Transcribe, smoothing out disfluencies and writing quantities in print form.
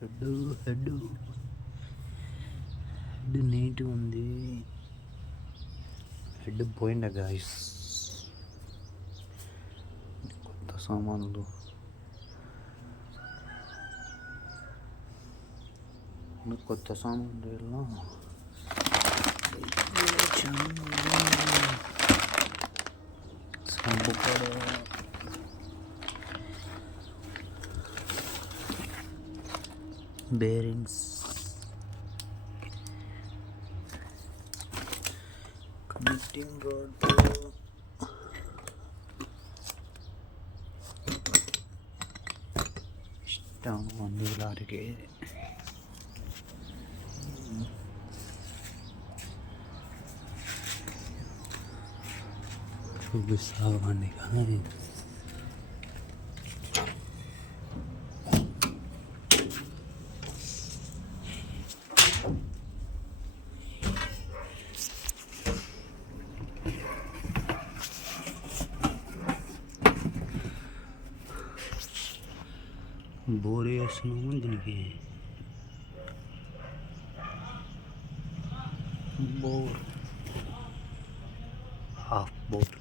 హెడ్ నీట్గా ఉంది. హెడ్ పోయిండ గాయస్. కొత్త సామాన్లు సబ్బు కూడా బేరింగ్స్ కనెక్టింగ్ రోడ్ ఇష్టం ఉంది లారీకి. చూపిస్తామండి కానీ బోర్ వేస్తున్నాము దీనికి. Bore half bore